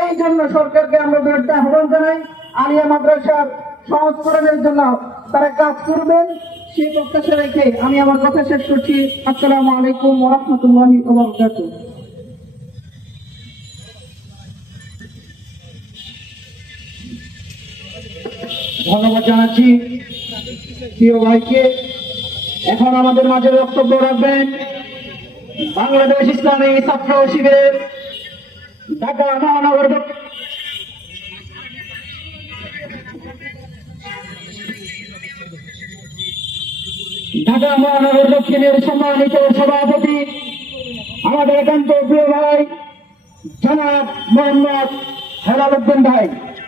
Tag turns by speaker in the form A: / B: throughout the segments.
A: এই জন্য সরকারকে আমরা বিরুদ্ধে আহ্বান জানাই। আলিয়া মাদ্রাসার জন্য তারা কাজ করবেন। সেই প্রত্যাশা রেখে আমি আমার কথা শেষ করছি। আসসালামু আলাইকুম ওরহমতুল্লাহি ধন্যবাদ জানাচ্ছি। প্রিয় ভাইকে, এখন আমাদের মাঝে বক্তব্য রাখবেন বাংলাদেশ ইসলামী ছাত্র শিবিরের ঢাকা মহানগর ঢাকা মহানগর দক্ষিণের সম্মানিত সভাপতি, আমাদের একান্ত প্রিয় ভাই, জনাব মোহাম্মদ হেলাল উদ্দিন ভাই।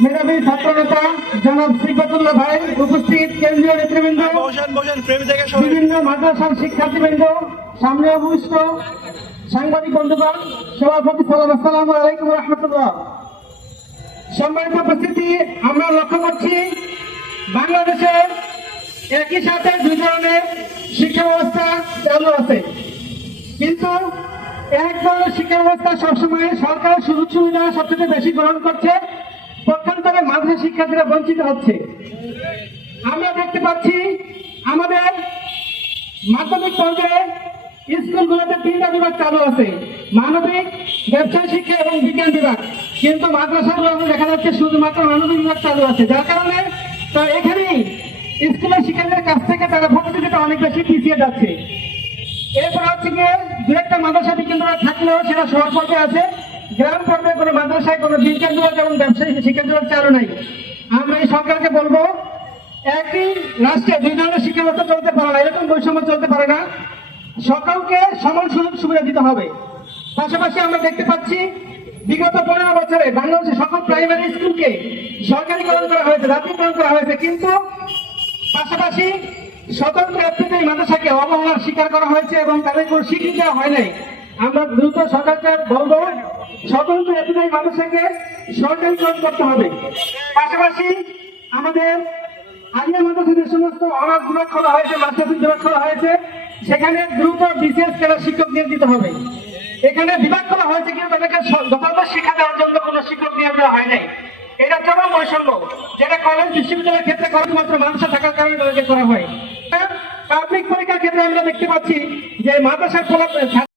A: মেধাবী ছাত্র নেতা জনাব শ্রীপতুল্লাহ ভাই উপস্থিত কেন্দ্রীয় নেতৃবৃন্দ বিভিন্ন মাদ্রাসার শিক্ষার্থীবৃন্দ সামনে অবস্থ সাংবাদিক বন্ধুগণ সভাপতি সালাম আসসালাম আলাইকুম রহমতুল্লাহ। সম্মানিত উপস্থিতি আমরা লক্ষ্য করছি বাংলাদেশে একই সাথে দুই ধরনের শিক্ষা ব্যবস্থা চালু আছে। কিন্তু এক ধরনের শিক্ষা ব্যবস্থা সবসময় সরকার সুযোগ সুবিধা সবচেয়ে বেশি গ্রহণ করছে পক্ষান্তরে মাদ্রাসা শিক্ষার্থীরা বঞ্চিত হচ্ছে। আমরা দেখতে পাচ্ছি, আমাদের মাধ্যমিক পর্যায়ে স্কুলগুলোতে তিনটা বিভাগ চালু আছে। মানবিক ব্যবসায় শিক্ষা এবং বিজ্ঞান বিভাগ। কিন্তু মাদ্রাসাগুলো দেখা যাচ্ছে শুধুমাত্র মানবিক বিভাগ চালু আছে। যার কারণে তো এখানেই স্কুলের শিক্ষার্থীদের কাছ থেকে তারা ভর্তিটা অনেক বেশি পিছিয়ে যাচ্ছে। এরপর হচ্ছে গিয়ে দু একটা মাদ্রাসা বিকেন্দ্র থাকলেও সেটা শহর পর্যায়ে আছে। গ্রাম পর্যায়ে কোনো মাদ্রাসায় কোনো বিজ্ঞান বিভাগ এবং ব্যবসায়ী শিক্ষা বিভাগ চালু নাই। আমরা এই সরকারকে বলব, একই রাষ্ট্রে দুই ধরনের শিক্ষা ব্যবস্থা চলতে পারে না, এরকম বৈষম্য চলতে পারে না। সকলকে সমান সুযোগ সুবিধা দিতে হবে। পাশাপাশি আমরা দেখতে পাচ্ছি, বিগত পনেরো বছরে বাংলাদেশের সকল প্রাইমারি স্কুলকে সরকারিকরণ করা হয়েছে, জাতীয়করণ করা হয়েছে, কিন্তু পাশাপাশি স্বতন্ত্র একটি মাদ্রাসাকে অবহেলার স্বীকার করা হয়েছে এবং তাদের কোনো স্বীকৃতি দেওয়া হয় নাই। আমরা দ্রুত সরকারকে বলব স্বতন্ত্র একটি মাদ্রাসাকে সরকারিকরণ করতে হবে। পাশাপাশি আমাদের আলিয়া মাদ্রাসা যে সমস্ত অনাথ বিভাগ খোলা হয়েছে, মাস্টার বিভাগ খোলা হয়েছে। সেখানে দ্রুত বিশেষ ক্লাস শিক্ষক নিয়োগ দিতে হবে। এখানে বিভাগ করা হয়েছে কিন্তু তাদেরকে যথাযথ শিক্ষা দেওয়ার জন্য কোনো শিক্ষক নিয়োগ দেওয়া হয় নাই। এটা চরম বৈষম্য। যেটা কলেজ বিশ্ববিদ্যালয়ের ক্ষেত্রে মাত্র মানুষের থাকার কারণে তাদেরকে করা হয়। পাবলিক পরীক্ষার ক্ষেত্রে আমরা দেখতে পাচ্ছি যে মাদ্রাসার ফলাফল